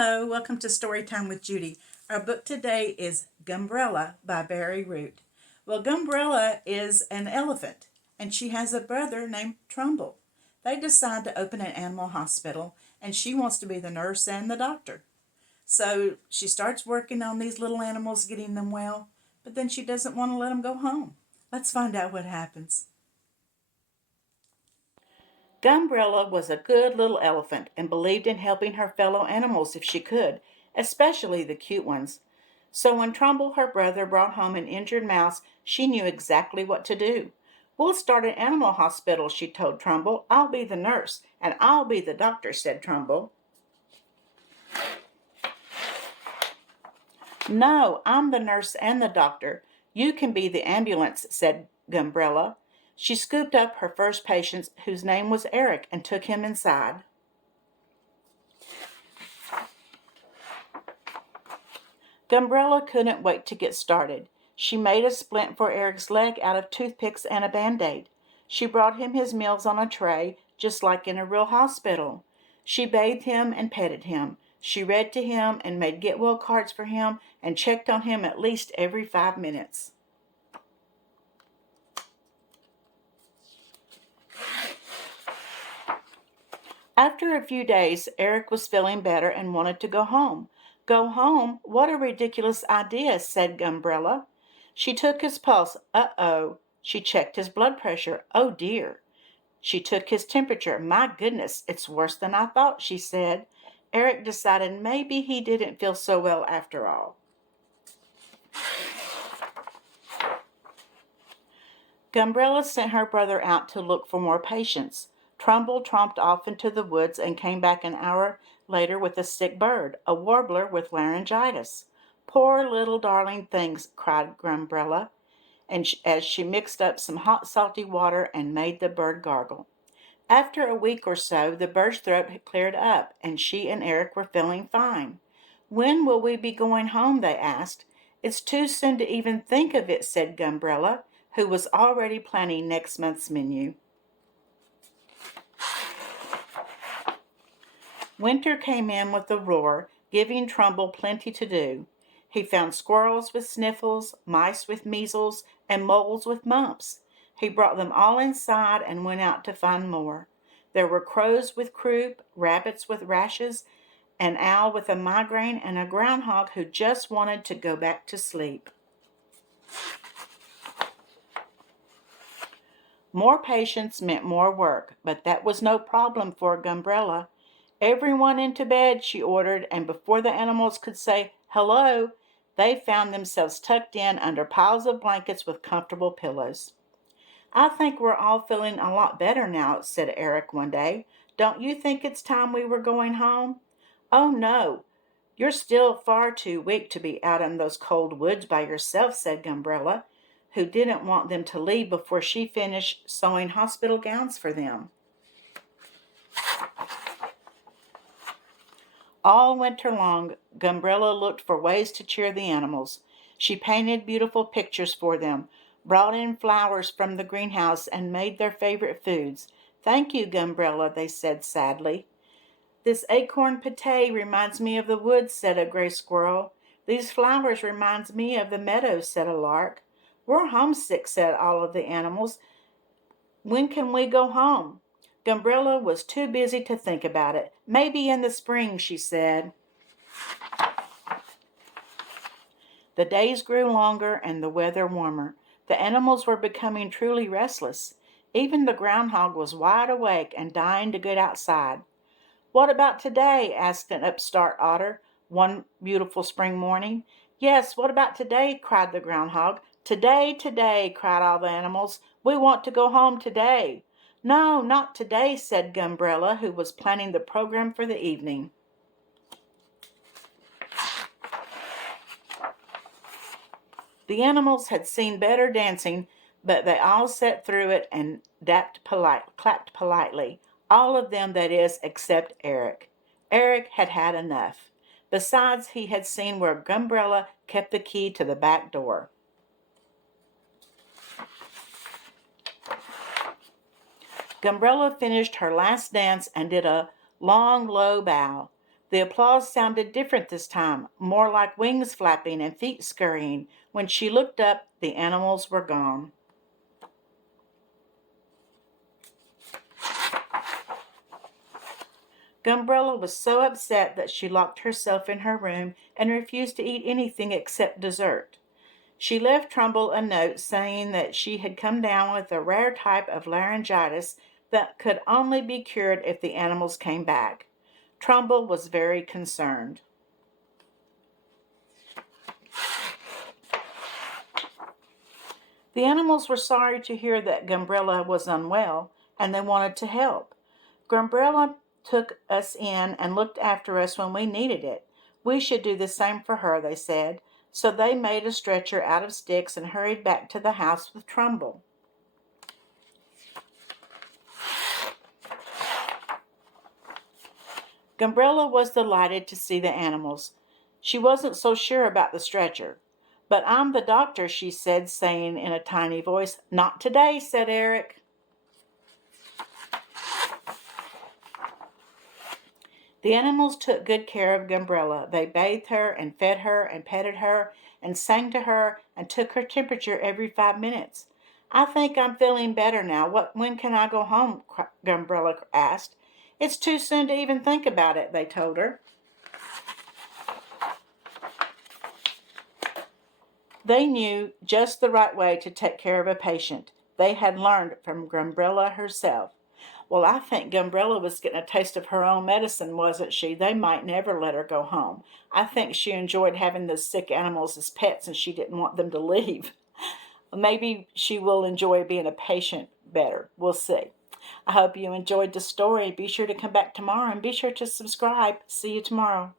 Hello, welcome to Storytime with Judy. Our book today is Gumbrella by Barry Root. Well, Gumbrella is an elephant, and she has a brother named Trumbull. They decide to open an animal hospital, and she wants to be the nurse and the doctor. So she starts working on these little animals, getting them well, but then she doesn't want to let them go home. Let's find out what happens. Gumbrella was a good little elephant and believed in helping her fellow animals if she could, especially the cute ones. So when Trumbull, her brother, brought home an injured mouse, she knew exactly what to do. "We'll start an animal hospital," she told Trumbull. "I'll be the nurse, and I'll be the doctor," said Trumbull. "No, I'm the nurse and the doctor. You can be the ambulance," said Gumbrella. She scooped up her first patient, whose name was Eric, and took him inside. Gumbrella couldn't wait to get started. She made a splint for Eric's leg out of toothpicks and a Band-Aid. She brought him his meals on a tray, just like in a real hospital. She bathed him and petted him. She read to him and made get-well cards for him and checked on him at least every 5 minutes. After a few days, Eric was feeling better and wanted to go home. "Go home? What a ridiculous idea," said Gumbrella. She took his pulse. Uh-oh. She checked his blood pressure. Oh, dear. She took his temperature. "My goodness, it's worse than I thought," she said. Eric decided maybe he didn't feel so well after all. Gumbrella sent her brother out to look for more patients. Trumbull tromped off into the woods and came back an hour later with a sick bird, a warbler with laryngitis. "Poor little darling things," cried Gumbrella, as she mixed up some hot salty water and made the bird gargle. After a week or so, the bird's throat had cleared up, and she and Eric were feeling fine. "When will we be going home?" they asked. "It's too soon to even think of it," said Gumbrella, who was already planning next month's menu. Winter came in with a roar, giving Trumbull plenty to do. He found squirrels with sniffles, mice with measles, and moles with mumps. He brought them all inside and went out to find more. There were crows with croup, rabbits with rashes, an owl with a migraine, and a groundhog who just wanted to go back to sleep. More patients meant more work, but that was no problem for Gumbrella. "Everyone into bed," she ordered, and before the animals could say hello, they found themselves tucked in under piles of blankets with comfortable pillows. "I think we're all feeling a lot better now," said Eric one day. "Don't you think it's time we were going home?" "Oh, no. You're still far too weak to be out in those cold woods by yourself," said Gumbrella, who didn't want them to leave before she finished sewing hospital gowns for them. All winter long, Gumbrella looked for ways to cheer the animals. She painted beautiful pictures for them, brought in flowers from the greenhouse, and made their favorite foods. "Thank you, Gumbrella," they said sadly. "This acorn pate reminds me of the woods," said a gray squirrel. "These flowers reminds me of the meadows," said a lark. "We're homesick," said all of the animals. "When can we go home?" Gumbrella was too busy to think about it. "Maybe in the spring," she said. The days grew longer and the weather warmer. The animals were becoming truly restless. Even the groundhog was wide awake and dying to get outside. "What about today?" asked an upstart otter one beautiful spring morning. "Yes, what about today?" cried the groundhog. "Today, today," cried all the animals. "We want to go home today." "No, not today," said Gumbrella, who was planning the program for the evening. The animals had seen better dancing, but they all sat through it and clapped politely. All of them, that is, except Eric. Eric had had enough. Besides, he had seen where Gumbrella kept the key to the back door. Gumbrella finished her last dance and did a long, low bow. The applause sounded different this time, more like wings flapping and feet scurrying. When she looked up, the animals were gone. Gumbrella was so upset that she locked herself in her room and refused to eat anything except dessert. She left Trumbull a note saying that she had come down with a rare type of laryngitis that could only be cured if the animals came back. Trumbull was very concerned. The animals were sorry to hear that Gumbrella was unwell, and they wanted to help. Gumbrella took us in and looked after us when we needed it. We should do the same for her, they said. So they made a stretcher out of sticks and hurried back to the house with Trumbull. Gumbrella was delighted to see the animals. She wasn't so sure about the stretcher. "But I'm the doctor," she said, saying in a tiny voice. "Not today," said Eric. The animals took good care of Gumbrella. They bathed her and fed her and petted her and sang to her and took her temperature every 5 minutes. "I think I'm feeling better now. When can I go home?" Gumbrella asked. "It's too soon to even think about it," they told her. They knew just the right way to take care of a patient. They had learned from Gumbrella herself. Well, I think Gumbrella was getting a taste of her own medicine, wasn't she? They might never let her go home. I think she enjoyed having those sick animals as pets and she didn't want them to leave. Maybe she will enjoy being a patient better. We'll see. I hope you enjoyed the story. Be sure to come back tomorrow and be sure to subscribe. See you tomorrow.